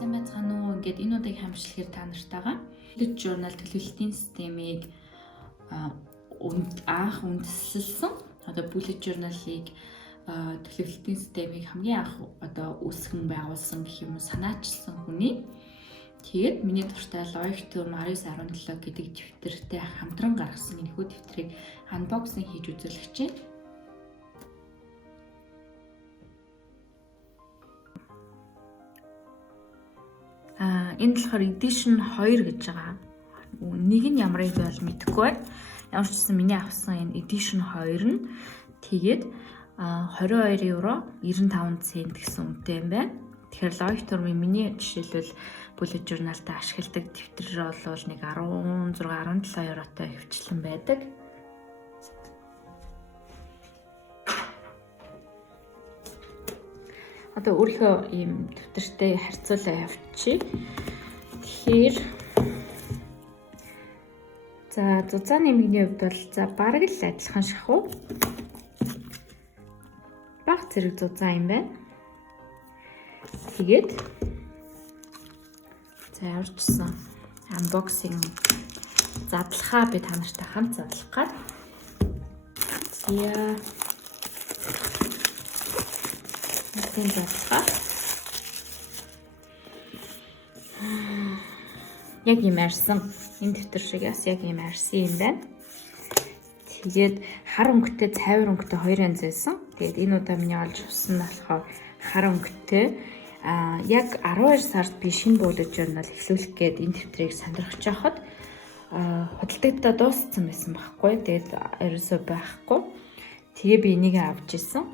Сайн байцгаана уу? Ингээд энэ удаагийн хамшлагээр та нартайгаа bullet journal төлөвлөлтийн системийг үндэслэлсэн. Одоо bullet journal-ыг төлөвлөлтийн системийг хамгийн анх үүсгэн байгуулсан гэх юм уу санаачилсан хүний. Тэгээд миний дуртай Leuchtturm 1917 гэдэг дэвтэртэй хамтран гаргасан энэхүү дэвтрийг unboxing хийж үзүүлэх чинь. Энэ болохоор edition 2 гэж байгаа. Нэг нь ямарыг бол мэдэхгүй байна. Ямар ч гэсэн миний авсан энэ edition 2 нь тэгээд 22 евро 95 цент гэсэн үнэтэй юм байна. Тэгэхээр Leuchtturm-ын миний жишээлбэл bullet journal-тай ашигладаг дэвтэр бол нэг 16-17 евротой хөвчлэн байдаг. Одоо өөрийнхөө ийм дэвтэртэй харьцуулаа явуулчих. Тэгэхээр за зузааны мэгний хувьд бол бараг л адилхан шахуу. Бага зэрэг зузаан юм байна. Тэгээд за явуулчихсан unboxing задлахаа би та нартай хамт задлах гад. Зя яг юм арсан энэ дэвтэр шиг бас яг юм арсан юм байна. Тэгээд хар өнгөтэй, цайвар өнгөтэй хоёр янз байсан. Тэгээд энэ удаа миний олж авсан нь болохоор хар өнгөтэй. Яг 12 сард би шинэ bullet journal эхлүүлэх гээд энэ дэвтрийг сонирхож байхад худалдагдаа дууссан байсан байхгүй. Тэгээд ерөөсөө байхгүй. Тэгээ би энийг авч ирсэн.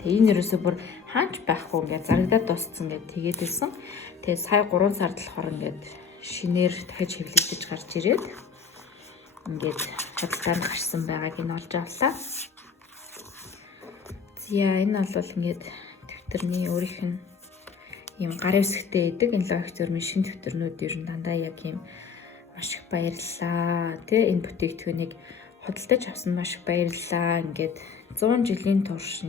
Тэгээ энэ ерөөсөө бүр хаач байхгүй ингээд зарагдаад дууссан гэд тэгээд хэлсэн. Тэгээ сая 3 сард болохоор ингээд шинээр дахиж хэвлэгдэж гарч ирээд ингээд худалдаанд гарсан байгааг нь олж авлаа. Зя энэ бол ингээд дэвтэрний өөрийнх нь ийм гарын үсгтэй байдаг. Энэ Leuchtturm-ын шинэ дэвтэрнүүд ер нь дандаа яг ийм маш их баярлалаа. Тэ энэ бүтээгдэхүүнийг худалдаж авсан маш их баярлалаа. Ингээд 100 жилийн турш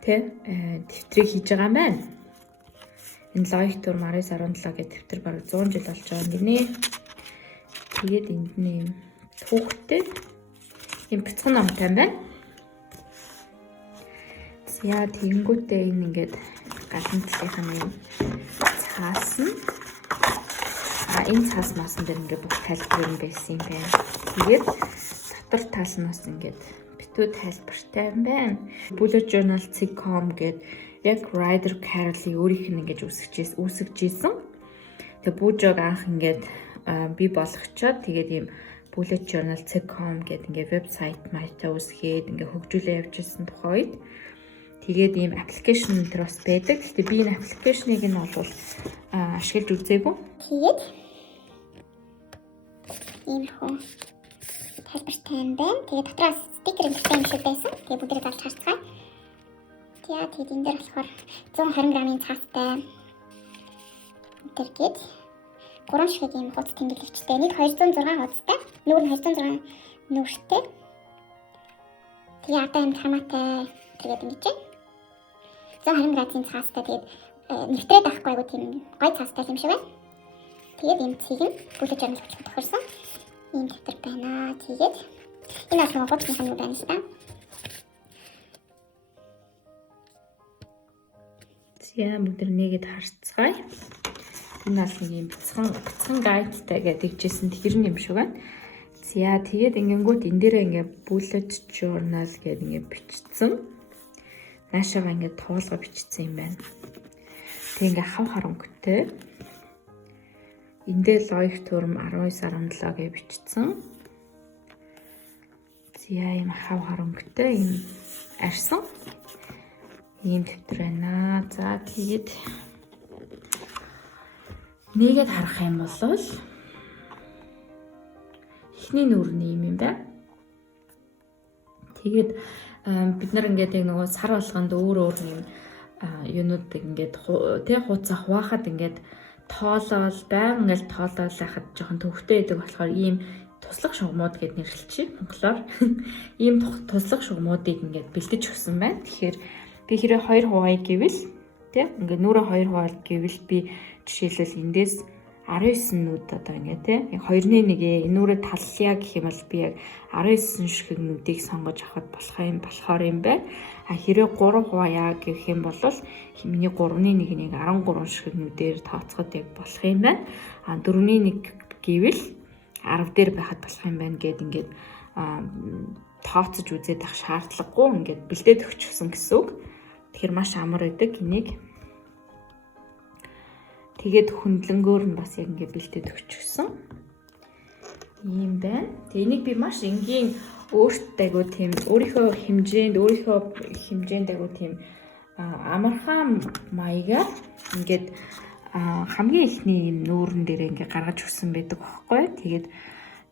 дэвтрийг хийж байгаа юм байна. Энэ Leuchtturm 1917 гэдэг дэвтэр бараг 100 жил болж байгаа юм гинэ. Тэгээд энд нэм түүхтэй юм бяцхан номтой юм байна. За тэгэнгүүтээ энэ ингээд галан талынхаа юм цаас нь энэ цаас масан дээр ингээд бүх тайлбар юм байсан юм байна. Тэгээд дотор тал нь бас ингээд битүү тайлбартай юм байна. Bullet journal.com гэдэг яг Ryder Carroll-ийн өөрийнх нь ингэж үүсгэж ийсэн. Тэгээ бүжиг анх ингээд би болгочоод тэгээд ийм bullet journal.com гэдэг ингээд вебсайт маягтай үүсгээд ингээд хөгжүүлээ явуулсан тухай үед тэгээд ийм аппликейшн энэ бас байдаг. Гэхдээ би энэ аппликейшнийг нь бол ашиглаж үзээгүй. Тэгээд ийм хөө тайлбартай юм байна. Тэгээд дотроос стикер эмхтэй юм шиг байсан. Тэгээд бүгдийг алж харцгаая. Тэгээд энэ дээр болохоор 120 грамын цаастай тэргээд 3 шиг ийм хуудас тэмдэглэгчтэй. Нэг 206 хуудастай. Нүүр нь 206 нүүртэй. Тэгээд одоо юм хамаатай тэргээд ингэж 120 градусын цаастай. Тэгээд нэвтрээд авахгүй айгу тийм гой цаастай юм шиг байна. Тэгээд энэ цэг нь bullet journal гэж тохирсон. Ийм дэвтэр байна. Тэгээд энэ бас нэг хуудасны юм байна шүү дээ. За бүгд нэгэд харцгаая. Энэ бол нэг юм бяцхан гайдтай гэдэг жисэн тэр юм шиг байна. За тэгээд ингэнгүүт энэ дээрээ ингээ bullet journal гэдэг ингээ бичсэн. Наашаага ингээ туулга бичсэн юм байна. Тэг ингээ хав харанхтай. Эндээ Leuchtturm 1917 гэж бичсэн. За ийм хав харанхтай ийм арсан ийм дэвтэр байна. За тэгээд нэгэд харах юм бол эхний нүүрний юм байна. Тэгээд бид нар ингээд нөгөө сар болгонд өөр юм юунууд ингээд хуудасаа хуваахад ингээд тоолол байнга ингээд тоолол байхад жоохон төвхтэй байдаг болохоор ийм туслах шугамуд гэд нэрлэлчих монголоор. Ийм туслах шугамуудыг ингээд бэлдэж өгсөн байна. Тэгэхээр би хэрэг 2 хуваая гэвэл Тэ ингээд нүрээ 2 хуваал гэвэл би жишээлбэл эндээс 19 нүд одоо ингээд тэ 2-1 нүрээ таллая гэх юм бол би яг 19 ширхэг нүдийг сонгож авахд болохоор юм байна. А хэрэв 3 хуваая гэх юм бол миний 3-1-ийг 13 ширхэг нүдээр тооцоход яг болох юм байна. А 4-1 гэвэл 10 дээр байхад болох юм байна гэд ингээд тооцож үзээд авах шаардлагагүй ингээд бэлдээд өгчихсөн гэсэн үг. Тэгэхээр маш амар байдаг энийг. Тэгээд хөндлөнгөөр нь бас яг ингээд бэлдээд өгчихсөн. Ийм байна. Тэгээ энийг би маш энгийн өөртөө айгуу тийм өөрийнхөө хэмжээнд айгуу тийм амархан маягаар ингээд хамгийн ихний юм нүүрэн дээр ингээд гаргаж өгсөн байдаг байхгүй. Тэгээд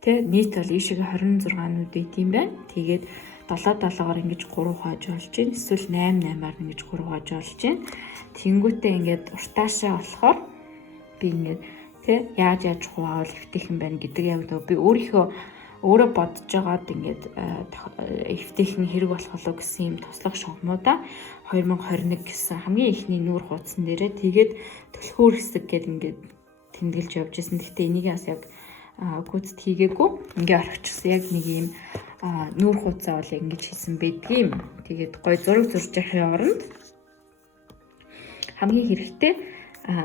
тэ нийт бол ийшээ 26 нүд идэм байна. Тэгээд 7-7-оор ингэж 3 хувааж болж байна. Эсвэл 8-8-аар ингэж 3 хувааж болж байна. Тэнгүүтээ ингээд уртаашаа болохоор би ингээд тэ яаж хуваавал эвтэйхэн байна гэдэг яг би өөрөө бодож байгаад ингээд эвтэйхэн хэрэг болох болов гэсэн юм туслах шугамудаа 2021 гэсэн хамгийн ихний нүүр хуудсан дээрээ тэгээд төлхөөр хэсэг гэдэг ингээд тэмдэглэж явж байсан. Гэхдээ энийг бас яг гүйцэд хийгээгүй. Ингээ орчихсон яг нэг юм нүүр хуудсаа бол ингэж хийсэн байдгийм. Тэгээд гой зураг зурж явахын оронд хамгийн хэрэгтэй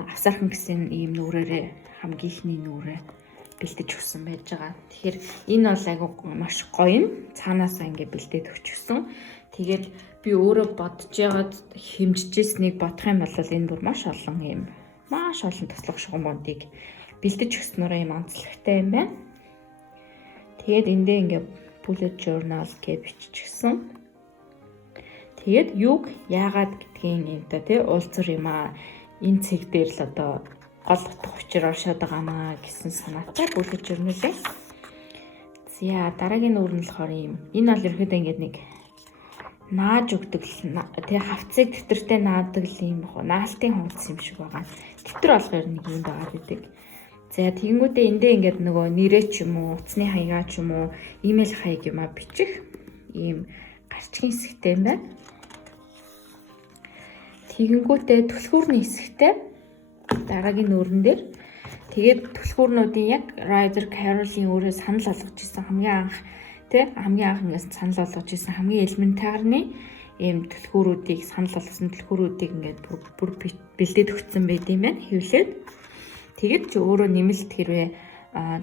авсархан гэсэн ийм нүрээрээ хамгийн ихний нүрээ бэлдэж өгсөн байж байгаа. Тэгэхээр энэ бол айгу маш гоё юм. Цаанаасаа ингээ бэлдээд өгчихсөн. Тэгээд би өөрөө бодож ягаад хэмжижсэнийг бодох юм бол энэ бүр маш олон туслах шугамуудыг бэлдэж өгснөөрөө юм онцлогтой юм байна. Тэгээд эндээ ингээ bullet journal гэж биччихсэн. Тэгээд юг яагаад гэдгийг юм да тий уулзар юм энэ цэг дээр л одоо гол утга учир оршоод байгаа маа гэсэн санаатай bullet journal. За дараагийн нүүр нь болохоор юм. Энэ бол ерөөдөө ингээд нэг нааж өгдөг тий хавцыг дэвтэртэй наадаг юм баг. Наалтын хуудас юм шиг байгаа. Дэвтэр болгоор нэг юм байгаа гэдэг. За тэгэнгүүтээ эндээ ингээд нөгөө нэрээ ч юм уу, утасны хаягаа ч юм уу, имэйл хаяг юм бичих ийм гарчгийн хэсэгтэй юм байна. Тэгэнгүүтээ түлхүүрний хэсэгтэй дараагийн нүүрэн дээр тэгээд түлхүүрнүүдийн яг Ryder Carroll-ийн өөрөө санал болгож ирсэн хамгийн анх ингээд санал болгож ирсэн хамгийн элементарны ийм түлхүүрүүдийг санал болгосон түлхүүрүүдийг ингээд бүр бэлдээд өгсөн байт юм байна. Хэвлээд тэгээд ч өөрөө нэмэлт хэрвээ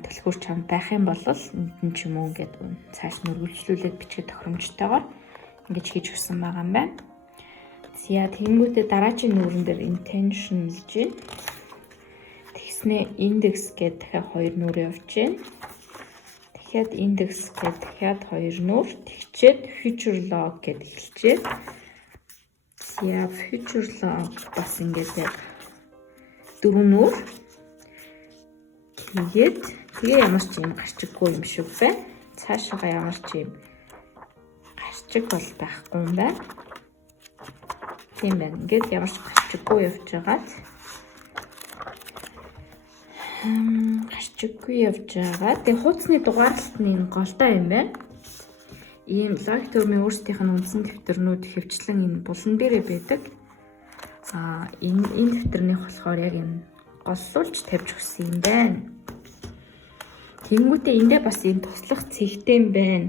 түлхүүр чамд байх юм бол энд ч юм уу ингээд цааш нүргэлжлүүлээд бичгээ тохиромжтойгоор ингэж хийж өгсөн байгаа юм байна. За тэгэнгүүтээ дараагийн нүүрэн дээр intention гэж байна. Тэгснээ index гэдэг дахиад 2 нүрээ явж байна. Дахиад index гэдэг дахиад 2 нүр. Тэгчээд future log гэдэг эхэлжээ. За future log бас ингээд яг 4 нүр. Тэгээ ямар ч юм гарчиггүй юм шиг байна. Цаашаа ямар ч юм гарчиг бол байхгүй юм байна. Тийм байна. Ингээд ямар ч гарчиггүй явж байгаад Тэгээ хуудасны дугаарлалт нь энэ голтой юм байна. Ийм логик төрмийн өөрсдийнх нь үндсэн дэвтэрнүүд хэвчлэн энэ булан дээрээ байдаг. Энэ дэвтэрнийх болохоор яг энэ голлуулж тавьж өгсөн юм байна. Тэнгүүтээ эндээ бас энэ туслах цэгтэй юм байна.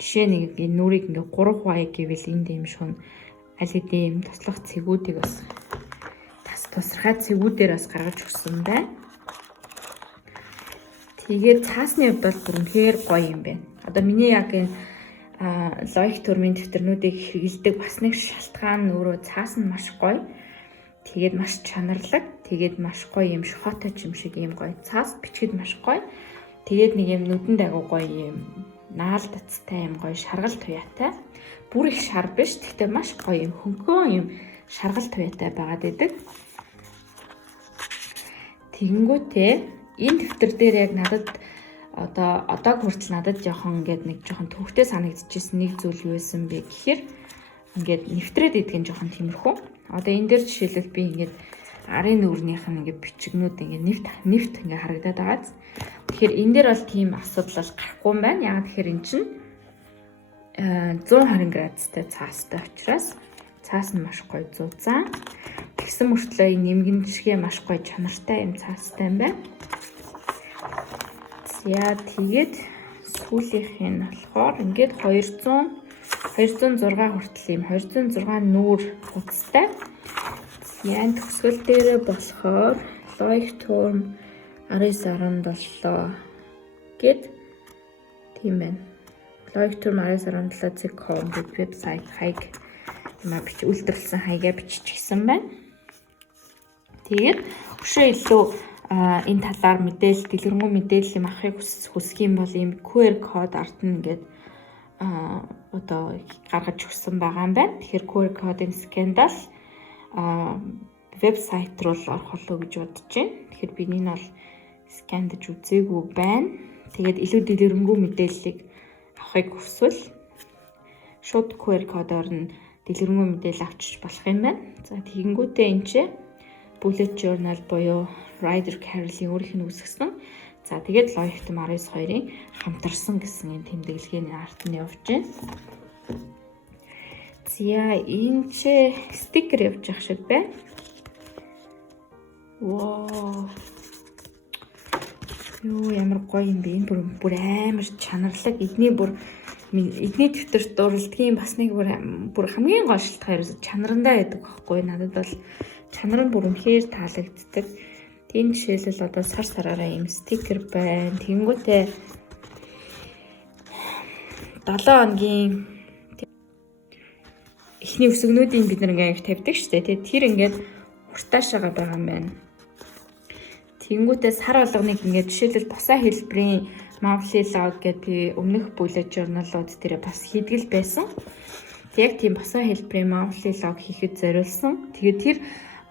Жишээ нэг энэ нүрийг ингээ 3 хуваая гэвэл энд юм шун аль хэдийн туслах цэгүүдийг бас тусархай цэгүүдээр бас гаргаж өгсөн байна. Тэгээд цаасны хувьд бол үнэхээр гоё юм байна. Одоо миний яг энэ логик төрмийн дэвтэрнүүдийг хэрэглэдэг бас нэг шалтгаан өөрөө цаас нь маш гоё. Тэгээд маш чанарлаг, тэгээд маш гоё юм шохотой юм шиг юм гоё цаас бичгэд маш гоё. Тэгээд нэг юм нүдэнд агуу гоё юм наал таттай юм гоё шаргал туяатай. Бүр их шар биш, гэхдээ маш гоё юм хөнгөн юм шаргал туяатай байгаад байдаг. Тэгэнгүүтээ энэ дэвтэр дээр яг надад одоо хүртэл надад жоохон ингээд нэг жоохон төвхтэй санагдчихсэн нэг зүйл юу байсан бэ гэхээр ингээд нэвтрээд идэх нь жоохон тиймэрхүү. Одоо энэ дээр жишээлбэл би ингээд арын нүрнийх нь ингээд бичгнүүд ингээд нэвт ингээд харагдаад байгаа. Тэгэхээр энэ дээр бол тийм асуудал бол гарахгүй юм байна. Яг тэгэхээр эн чинь 120 градустай цаастай учраас Цаас нь маш гоё зузаан. Тэгсэн мөртлөө нэмгэншгээ маш гоё чанартай юм цаастай юм байна. За тэгээд сүүлийнх нь болохоор ингээд 206 хүртэл юм 206 нүүр хуудастай. Яан төгсгөл дээр болохоор Leuchtturm 1917 гэд тийм байна. Leuchtturm 1917.com гэдэг вебсайт хаяг үйлдвэрлэсэн хаягаа биччихсэн байна. Тэгээд өшөө илүү энэ талаар мэдээлэл, дэлгэрэнгүй мэдээлэл юм авахыг хүсэх юм бол ийм QR код ард нь ингээд одоо гаргаж өгсөн байгаа юм байна. Тэгэхээр QR кодыг скандал вебсайт руу орох болов гэж бодож байна. Тэгэхээр би энэ бол скандаж үзээгүй байна. Тэгээд илүү дэлгэрэнгүй мэдээллийг авахыг хүсвэл шууд QR кодоор нь дэлгэрэнгүй мэдээлэл авчиж болох юм байна. За тэгэнгүүтээ энэ чинь bullet journal буюу Ryder Carroll-ийн өөрийнх нь үүсгэсэн. За тэгээд Leuchtturm 19-2-ын хамтарсан гэсэн энэ тэмдэглэгээний арт нь явж байна. За энэ чи стикер явж явах шиг байна. Вау. Юу ямар гоё юм бэ? Энэ бүр амар чанарлаг. Эдний дэвтэрт дурлдгийн бас нэг бүр хамгийн гол шалтгаан ерөөсө чанарандаа байдаг байхгүй. Надад бол чанар нь бүр үнэхээр таалагддаг. Тийм жишээлбэл одоо сар сараараа юм стикер байна. Тэнгүүтээ 7 хоногийн эхний өсгөнүүдийн бид нэг анги тавьдаг шүү дээ. Тэр ингээд уртаашаага байгаа юм байна. Тэнгүүтээ сар болгоныг ингээд жишээлбэл босаа хэлбэрийн monthly log гэдэг би өмнөх bullet journal-ууд дээр бас хийдэг байсан. Яг тийм босаа хэлбэрийн monthly log хийхэд зориулсан. Тэгээд тэр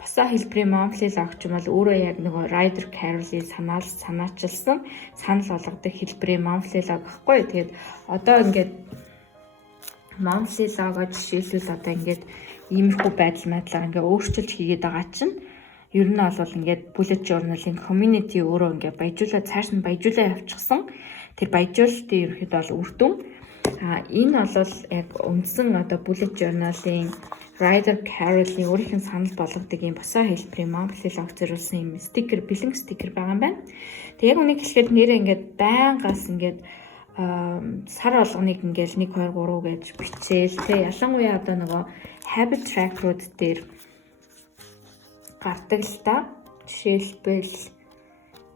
босаа хэлбэрийн monthly log ч юм бол өөрөө яг нөгөө Ryder Carroll-ийн санаачилсан санал болгодог хэлбэрийн monthly log гэхгүй. Тэгээд одоо ингээд monthly log-о жишээлбэл одоо ингээд иймэрхүү байдлаар ингээд өөрчилж хийгээд байгаа чинь ер нь бол ингээд bullet journal-ийн community өөрөө ингээд цааш нь баяжуулаа явчихсан. Тэр баяжуулалтын ерөөхдөө бол үр дүн. Энэ бол яг үндсэн одоо bullet journal-ийн Ryder Carroll-ийн өөрийнх нь санал болгодог юм босаа хэлбэрийн monthly log зориулсан юм стикер, бэлэн стикер байгаа юм байна. Тэг яг үнийг хэлэхэд нэрээ ингээд байнгаас ингээд сар болгоныг ингээд 1 2 3 гэж бичээл. Тэг ялангуяа одоо нөгөө habit tracker-ууд дээр гардаг л та. Жишээлбэл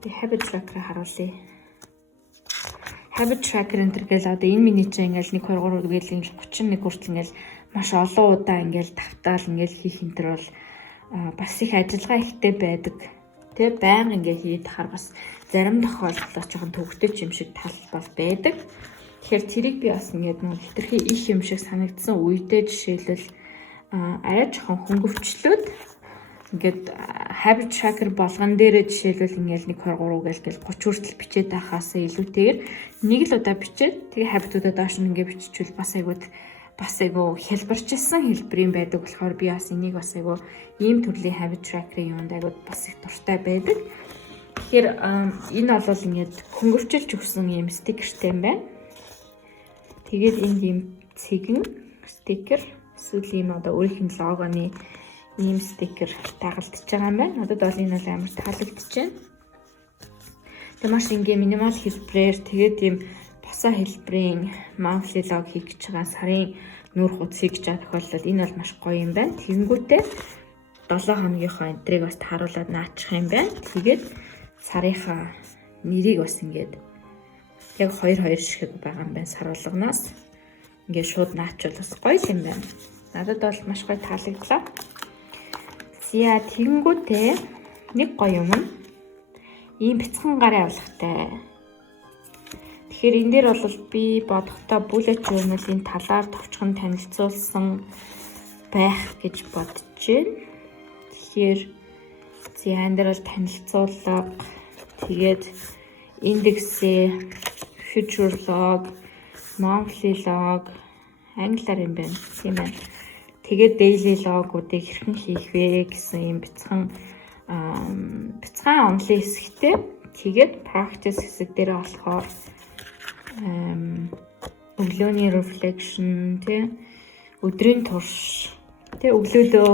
habit tracker харуулъя. Habit tracker энэ гэл одоо энэ миний чинь ингээл 1 2 3 гээл ингээл 31 хүртэл ингээл маш олон удаа ингээл тавтаал ингээл хийх энэ төр бол бас их ажиллагаа ихтэй байдаг. Тэ байнга ингээ хийх тахаар бас зарим тохиолдолд жоохон төгтөж юм шиг тал бас байдаг. Тэгэхээр тэрийг би бас ингээд нэг хитрхи их юм шиг санагдсан үедээ жишээлбэл арай жоохон хөнгөвчлөөд ингээд habit tracker болгон дээрээ жишээлбэл ингээл 1 2 3 гээл 30 хүртэл бичээд байхаас илүүтэйгээр нэг л удаа бичээд тэгээ habit-уудаа доош нь ингээ биччихвэл бас айгу хэлбэрчилсэн хэлбэрийн байдаг болохоор би бас энийг бас айгу ийм төрлийн habit tracker-ийн юмд айгу бас их дуртай байдаг. Тэгэхээр энэ бол ингээд хөнгөвчилж өгсөн ийм стикертэй юм байна. Тэгээд энэ ийм цэгэн стикер эсвэл ийм одоо өөрийнх нь логоны ийм стикер дагалдж байгаа юм байна. Надад бол энэ бол амар таалагдж байна. Тэг маш ингээ минимал хэлбэрээр тэгээд ийм босаа хэлбэрийн monthly log хийх гэж байгаа сарын нүүр хуудас хийх гэж байгаа тохиолдолд энэ бол маш гоё юм байна. Тэгэнгүүтээ 7 хоногийнхоо энтрийг бас тааруулаад наачих юм байна. Тэгээд сарынхаа нэрийг бас ингээд яг 2 шиг байгаа юм байна. Сар болгоноос ингээд шууд наачвал бас гоё юм байна. Надад бол маш гоё таалагдлаа. За тэгэнгүүтээ нэг гоё юм. Ийм бяцхан гарын авлагтай. Тэгэхээр энэ дээр бол би бодохдоо bullet journal-ийн талаар товчхон танилцуулсан байх гэж бодож байна. Тэгэхээр энэ дээр бол танилцуулга тэгээд индексээ, future log, monthly log англиар юм байна. Тийм ээ. Тэгээд daily log-уудыг хэрхэн хийх вэ гэсэн юм бяцхан онлын хэсэгтэй. Тэгээд practice хэсэг дээр болохоор өглөөний reflection тий өдрийн турш Тэ өглөөлөө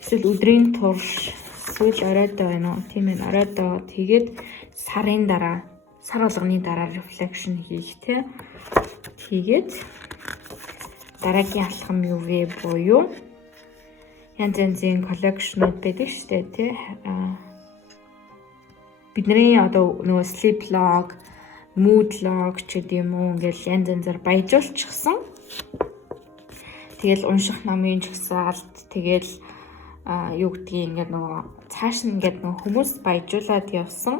эсвэл өдрийн турш эсвэл оройдоо байна уу? Тийм ээ, оройдоо тэгээд сарын дараа, сар болгоны дараа reflection хийх тэ. Тэгээд дараагийн алхам юу вэ буюу янз янзын коллекшнууд байдаг шүү дээ тий. Бидний одоо нөгөө sleep log, mood log ч гэдэм үү ингээл янз янзаар баяжуулчихсан. Тэгэл унших номын жагсаалт тэгэл юу гэдгийг ингээд нөгөө цааш нь ингээд нөгөө хүмүүс баяжуулаад явсан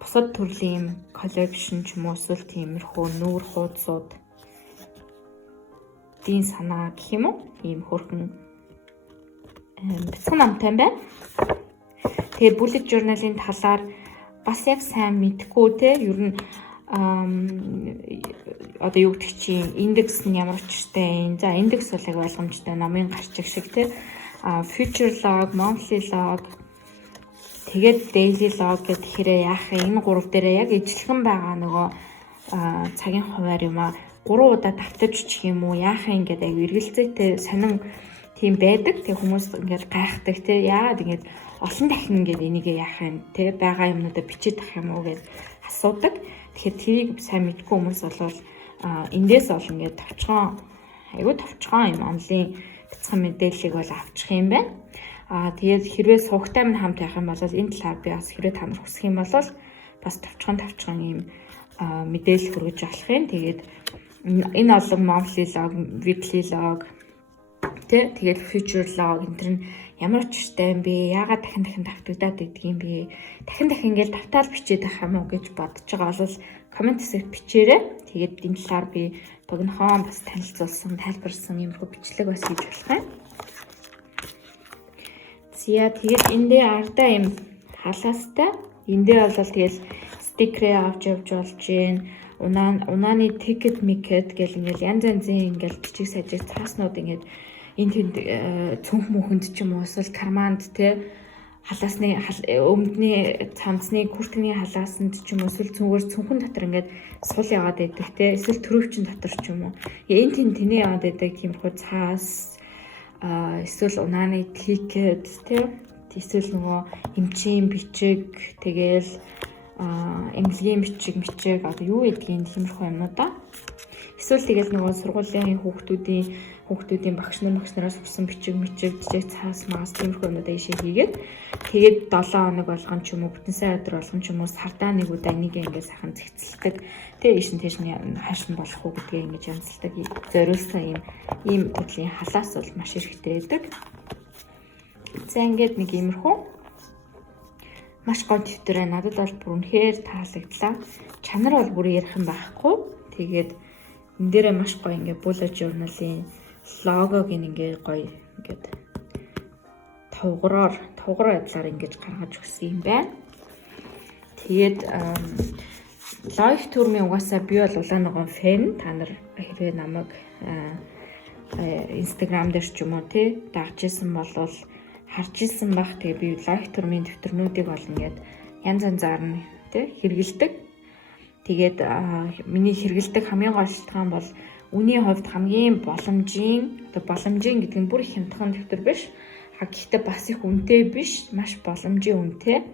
бусад төрлийн коллекшн ч юм уу эсвэл тиймэрхүү нүүр хуудсууд дийн санаа гэх юм уу ийм хөрхөн бяцхан намтай байна. Тэгээ bullet journal-ийн талаар бас яг сайн мэдгүй те ер нь одоо юу гэдэг чинь индекс нь ямар учиртай юм. За индекс бол яг ойлгомжтой номын гарчиг шиг те future log, monthly log тэгээд daily log гэх хэрэг яах энэ гурав дээрээ яг ижилхэн байгаа нөгөө цагийн хуваар юм а 3 удаа давтаж чих юм уу яах юм гэдэг аяг эргэлзээтэй сонин тийм байдаг. Тэг хүмүүс ингээд гайхдаг те яагаад ингээд олон дахин ингээд энийг яах юм те байгаа юмнуудаа бичиж тах юм уу гэж асуудаг. Тэгэхээр тэрийг сайн мэдгүй хүмүүс бол эндээс бол ингээд товчхон юм онлын бяцхан мэдээллийг бол авчих юм байна. Тэгээд хэрвээ сувгтай минь хамт явах юм бол энэ талаар би бас хэрвээ та нар хүсэх юм бол бас товчхон ийм мэдээлэл хүргэж болох юм. Тэгээд энэ олон monthly log, weekly log тэгээд future log энэ төр нь ямар учиртай юм бэ? Яагаад дахин давтагдаад байдаг юм бэ? Дахин ингээл давтаал бичээд байх юм уу гэж бодож байгаа бол коммент хэсэгт бичээрэй. Тэгээд энэ талаар би богинохон бас танилцуулсан, тайлбарласан юмрхүү бичлэг бас хийж болох юм. Зя тэгээд эндээ ардаа юм халаастай. Эндээ бол тэгэл стикерээ авч явж болж гин. Унааны ticket micket гэл ингээл янз янзын ингээл жижиг сажиг цааснууд ингээд энэ тэнд цүнх мөхөнд ч юм уу эсвэл карманд те халаасны өмдний цамцны күртгний халаасанд ч юм уу эсвэл зүгээр цүнхэн дотор ингээд сул яваад байдаг те эсвэл төрөвчин дотор ч юм уу энэ тэнд тэний яваад байдаг тиймэрхүү цаас эсвэл унааны ticket те эсвэл нөгөө эмчийн бичиг тэгэл эмнэлгийн бичиг одоо юу гэдгийг тиймэрхүү юмнуудаа эсвэл тэгэл нөгөө сургуулийн хүүхдүүдийн багш нараас өгсөн бичиг жижиг цаас маас тиймэрхүү юмнуудаа ишээ хийгээд тэгээд 7 хоног болгон ч юм уу бүтэн сар өдөр болгон ч юм уу сардаа нэг удаа энийг ингээд сайхан зэгцэлдэг тэгээ ишин тэшний хаашин болох уу гэдгээ ингэж янзалдаг зориулсан ийм төрлийн халаас бол маш хэрэгтэй байдаг. За ингээд нэг иймэрхүү маш гоё дэвтэр надад бол бүр үнэхээр таалагдлаа. Чанар бол бүр ярих юм байхгүй. Тэгээд энэ дээрээ маш гоё ингээ bullet journal-ийн логог ингээ гоё ингээд тавгараар байдлаар ингэж гаргаж өгсөн юм байна. Тэгээд лайв турмын угаасаа би бол улааногоо фэн та нар хэрвээ намайг Instagram дээр ч юм уу тий дагж исэн бол харж исэн байх. Тэгээ би лайв турмын дэвтэрнүүдийг бол ингээд янз янзаар нь тий хэрэгэлдэг. Тэгээд миний хэрэгэлдэг хамгийн гол шалтгаан бол үний хувьд хамгийн боломжийн гэдэг нь бүр их хямдхан дэвтэр биш. Гэхдээ бас их үнэтэй биш, маш боломжийн үнэтэй.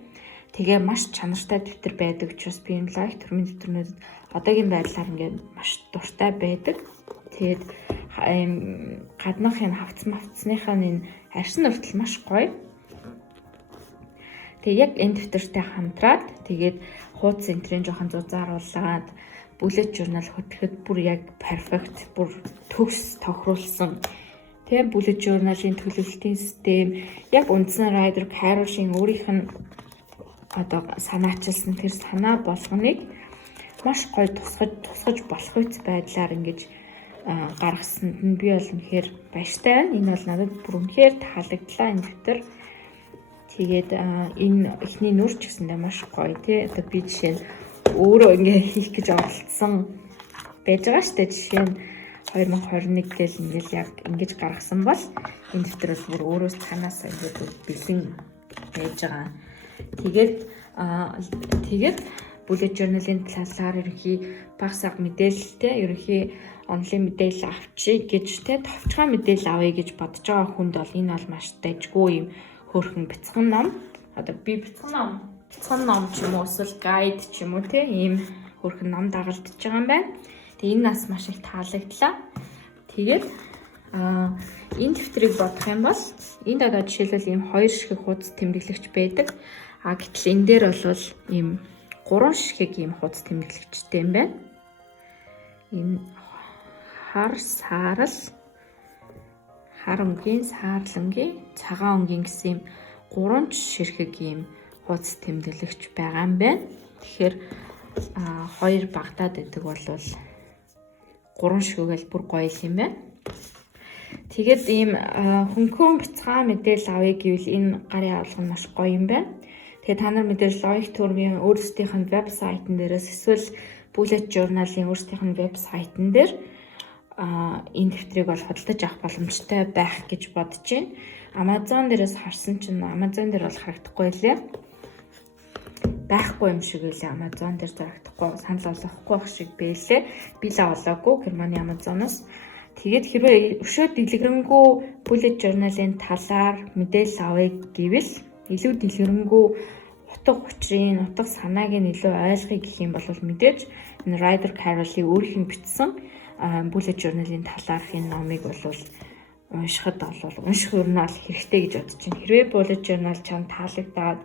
Тэгээ маш чанартай дэвтэр байдаг учраас би энэ лайв турмын дэвтэрнүүдэд одоогийн байдлаар ингээд маш дуртай байдаг. Тэгээд гаднах энэ хавцсныхаа энэ аршин уртал маш гоё. Тэгээ яг энэ дэвтэртэй хамтраад тэгээд хуудас энтрийн жоохон зузааруулаад bullet journal хөтлөхөд бүр яг perfect, бүр төгс тохируулсан. Тэгээ bullet journal-ийн төлөвлөлтийн систем яг үндсэн rider Carol-ийн өөрийнх нь одоо санаачилсан тэр санаа болгоныг маш гоё тусгаж болох үс байдлаар ингэж гаргасанд нь би бол үнэхээр баяртай байна. Энэ бол надад бүр үнэхээр таалагдлаа энэ дэвтэр. Тэгээд энэ эхний нүр ч гэсэндээ маш гоё тий. Одоо би жишээ нь өөрөө ингээ хийх гэж оролдсон байж байгаа шүү дээ. Жишээ нь 2021 гээл ингээл яг ингэж гаргасан бол энэ дэвтэр бол бүр өөрөөс танаас ингээд бэлэн байж байгаа. Тэгээд bullet journal-ийн талаар ерөнхий багс аг мэдээлэлтэй ерөнхий онлын мэдээлэл авчиг гэж те товчхон мэдээлэл авъя гэж бодож байгаа хүнд бол энэ бол маш дайггүй юм хөөрхөн бяцхан ном. Одоо би бяцхан ном ч юм уу эсвэл гайд ч юм уу те ийм хөөрхөн ном дагалдж байгаа юм байна. Тэгээ энэ нас маш их таалагдлаа. Тэгээд энэ дэвтрийг бодох юм бол энд одоо жишээлбэл ийм 2 ширхэг хуудас тэмдэглэгч байдаг. Гэтэл энэ дээр бол ийм 3 ширхэг ийм хуудас тэмдэглэгчтэй юм байна. Энэ хар саарал, хар өнгийн, саарлангийн, цагаан өнгийн гэсэн ийм 3 ширхэг ийм хуудас тэмдэглэгч байгаа юм байна. Тэгэхээр 2 багтаад байдаг бол 3 ширхэгэл бүр гоё юм байна. Тэгээд ийм хөнгөн бяцхан мэдээлэл авъя гэвэл энэ гарын авалга нь маш гоё юм байна. Тэгээд та нар мэдээж логик төргийн өөрсдийнх нь вебсайтн дээрээс эсвэл bullet journal-ийн өөрсдийнх нь вебсайтн дээр энэ дэвтрийг бол худалдаж авах боломжтой байх гэж бодож байна. Amazon дээрээс харсан чинь Amazon дээр бол харагдахгүй лээ. Байхгүй юм шиг үлээ. Amazon дээр зарагдахгүй, санал болгохгүй байх шиг байлээ. Би л авлаагүй Германы Amazon-оос. Тэгээд хэрвээ өшөө дэлгэрэнгүй bullet journal-ийн талаар мэдээлэл авъя гэвэл илүү дэлгэрэнгүй утга учирын, утга санааг нь илүү ойлгоё гэх юм бол мэдээж энэ Ryder Carroll-ийн өөрийнх нь бичсэн bullet journal-ийн талаарх энэ номыг бол уншихад унших юу нь бол хэрэгтэй гэж бодож байна. Хэрвээ bullet journal чам таалагдаад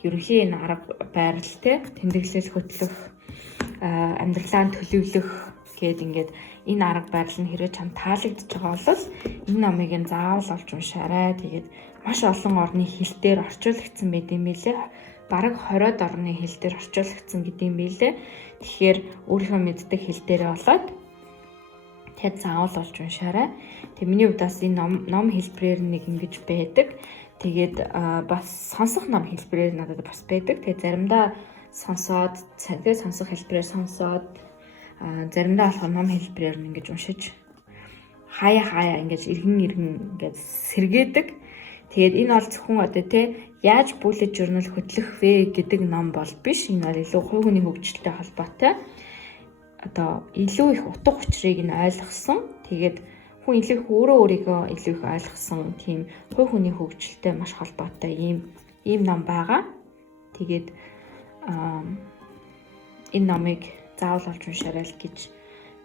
ерөнхий энэ арга байрал те тэмдэглэл хөтлөх, амьдралаа төлөвлөх гээд ингээд энэ арга байрал нь хэрвээ чам таалагдж байгаа бол энэ номыг нь заавал олж уншаарай. Тэгээд маш олон орны хэл дээр орчуулагдсан байт юм билээ. Бараг 20-од орны хэл дээр орчуулагдсан гэдэм билээ. Тэгэхээр өөрийнхөө мэддэг хэл дээрээ болоод тэгээд заавал олж уншаарай. Тэг миний хувьд бас энэ ном хэлбэрээр нэг ингэж байдаг. Тэгээд бас сонсох ном хэлбэрээр надад бас байдаг. Тэгээд заримдаа сонсоод, тэгээд сонсох хэлбэрээр сонсоод заримдаа болох ном хэлбэрээр ингэж уншиж хаяа ингэж иргэн ингэж сэргээдэг. Тэгээд энэ бол зөвхөн одоо яаж bullet journal хөтлөх вэ гэдэг ном бол биш. Энэ бол илүү хувь хүний хөгжилтэй холбоотой. Одоо илүү их утга учирыг нь ойлгосон. Тэгээд хүн илүү их өөрийгөө илүү их ойлгосон тийм хувь хүний хөгжилтэй маш холбоотой ийм ном байгаа. Тэгээд энэ номыг заавал олж уншаарай л гэж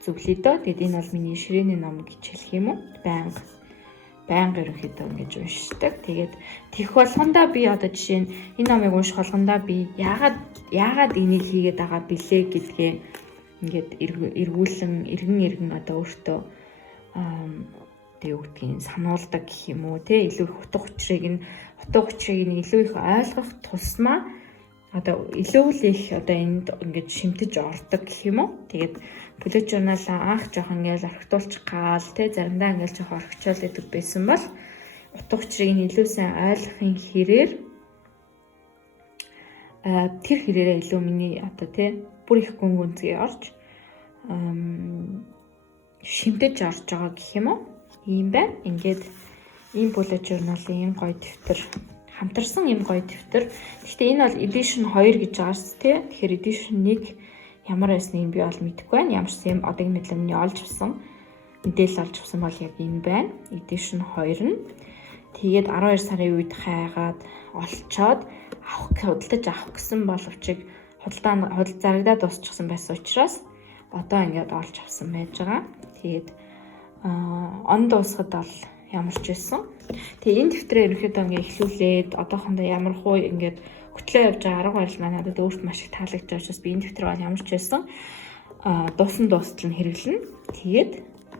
зөвлөе дөө. Тэгээд энэ бол миний ширээний ном гэж хэлэх юм уу? Байнга ерөнхийдөө ингэж уншдаг. Тэгээд тэгэх болгондоо би одоо жишээ нь энэ номыг унших болгондоо би яагаад энийг хийгээд байгаа бэлээ гэдгээ ингээд эргэн одоо өөртөө юу гэдгийг сануулдаг гэх юм уу те илүү их утга учирыг нь илүү их ойлгох тусмаа одоо илүү л их одоо энд ингээд шимтэж ордог гэх юм уу. Тэгээд bullet journal анх жоохон ингээд орхитуулчих гал те заримдаа ингээд жоохон орхичоол гэдэг байсан бол утга учирыг нь илүү сайн ойлгохын хэрээр тэр хэрээрээ илүү миний одоо те бүр их гүнзгий орж шимтэж орж байгаа гэх юм уу. Ийм байна. Ингээд ийм bullet journal-ийн гоё дэвтэр хамтарсан юм гоё дэвтэр. Гэхдээ энэ бол edition 2 гэж байгаа шүү дээ. Тэгэхээр edition 1 ямар байсныг би бол мэдэхгүй байна. Ямар ч юм одоогийн мэдлэмний мэдээлэл олж авсан бол яг энэ байна. Edition 2 нь тэгээд 12 сарын үед хайгаад олцоод худалдаж авах гэсэн боловч худал зарагдаад дуусчихсан байсан учраас одоо ингээд олж авсан байж байгаа. Тэгээд он дуусахад бол ямар ч байсан. Тэгээ энэ дэвтрээ ерөнхийдөө ингээд эхлүүлээд одоохондоо ямар хуу ингээд хөтлөө явж байгаа арга барил маань надад өөрт маш их таалагдж байгаа учраас би энэ дэвтрээ бол ямар ч байсан дуустал нь хэрэглэнэ. Тэгээд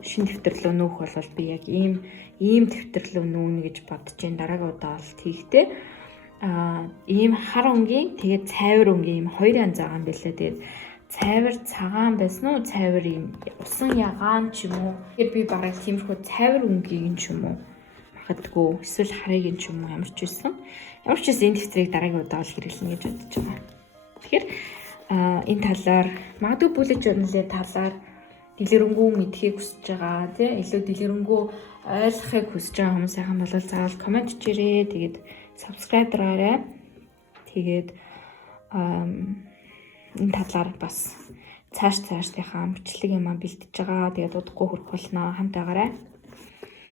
шинэ дэвтэр рүү нүүх бол би яг ийм дэвтэр рүү нүүнэ гэж бодож байна. Дараагийн удаа бол тийхтэй ийм хар өнгийн тэгээд цайвар өнгийн ийм хоёр янз байгаа юм билээ. Тэгээд цайвар цагаан байсан уу? Цайвар ийм усан ягаан ч юм уу? Тэгээд би бараг тиймэрхүү цайвар өнгийн ч юм уу? Магадгүй эсвэл харыг ч юм уу ямар ч байсан. Ямар ч байсан энэ дэвтрийг дараагийн удаа л хэрэглэнэ гэж бодож байгаа. Тэгэхээр энэ талаар магадгүй bullet journal-ийн талаар дэлгэрэнгүй мэдхийг хүсэж байгаа тийм илүү дэлгэрэнгүй ойлгохыг хүсэж байгаа хүмүүс сайхан бол заавал комент хийрээ. Тэгээд subscribe дараарай. Тэгээд энэ талаар бас цаашдынхаа бичлэг юм бэлтэж байгаа. Тэгээд удахгүй хүрэх болно. Хамтаагаарай.